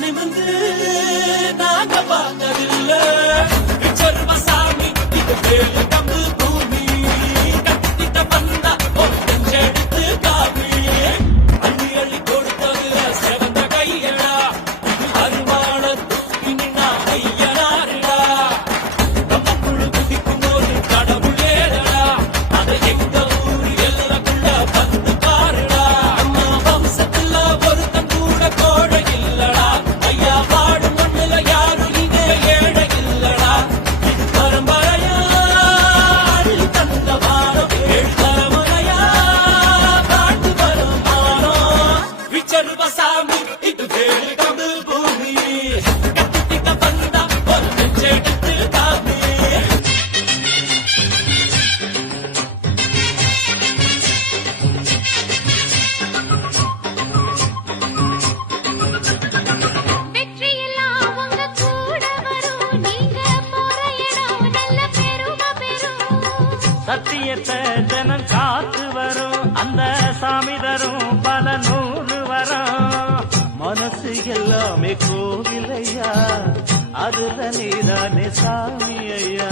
நிமிந்து நாங்க பார்த்ததில்லை சர்வசாமி இது வேலை கம்பு பூமி கட்டிட்ட வந்தா ஒரு நெஞ்செடுத்து காமி அள்ளி அள்ளி கொடுத்ததுல செவந்த கையடா அருமான தூக்கி நின்னா ஐயனாருடா நம்ம குழு குதிக்கும் ஒரு கடவுள் ஏறடா அதை எங்க ஊரு எல்லக்குள்ள வந்து பாருடா அம்மா வம்சத்துல ஒருத்தன் கூட கோடை இல்லடா ஐயா வாடும் மண்ணுல யாரும் இங்கே ஏழை இல்லடா இது பரம்பரையா அள்ளி தந்த வாரம் ஏழு தலைமுறையா பாட்டு வரும் மானம் விச்சர்வசாமி இது வேறு கம்பு பூமி கட்டிட்ட வந்தா ஒரு நெஞ்செடுத்து காமி வெற்றியெல்லாம் உங்க கூட வரும் நீங்க போற இடம் நல்ல பெருமை பெறும் சத்தியத்தை ஜனம் காத்து வரும் அந்த சாமி தரும் பல நூறு வரும் மனசு எல்லாமே கோவிலையா அதுல நீதானே சாமி ஐயா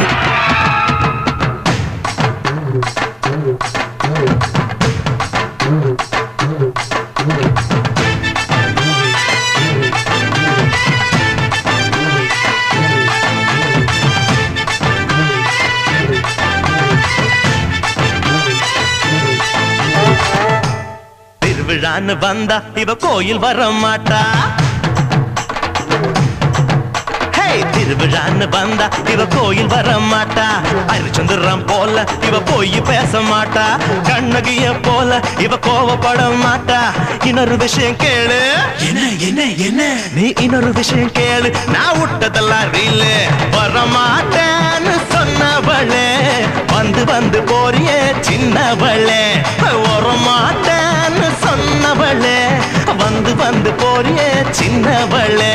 திருவிழான்னு வந்தா இவ கோயில் வர மாட்டா ஹே திருவிழான்னு வந்தா இவ கோயில் வர மாட்டா அரிச்சந்திரம் போல இவ போய் பேச மாட்டா கண்ணகிய போல இவ கோவப்பட மாட்டா இன்னொரு விஷயம் கேளு என்ன என்ன என்ன நீ இன்னொரு விஷயம் கேளு நான் விட்டதெல்லாம் ரீல் வர மாட்டேன்னு சொன்னவளே வந்து வந்து போறியே சின்னவளே வர மாட்டேன்னு சொன்னவளே வந்து வந்து போறியே சின்னவளே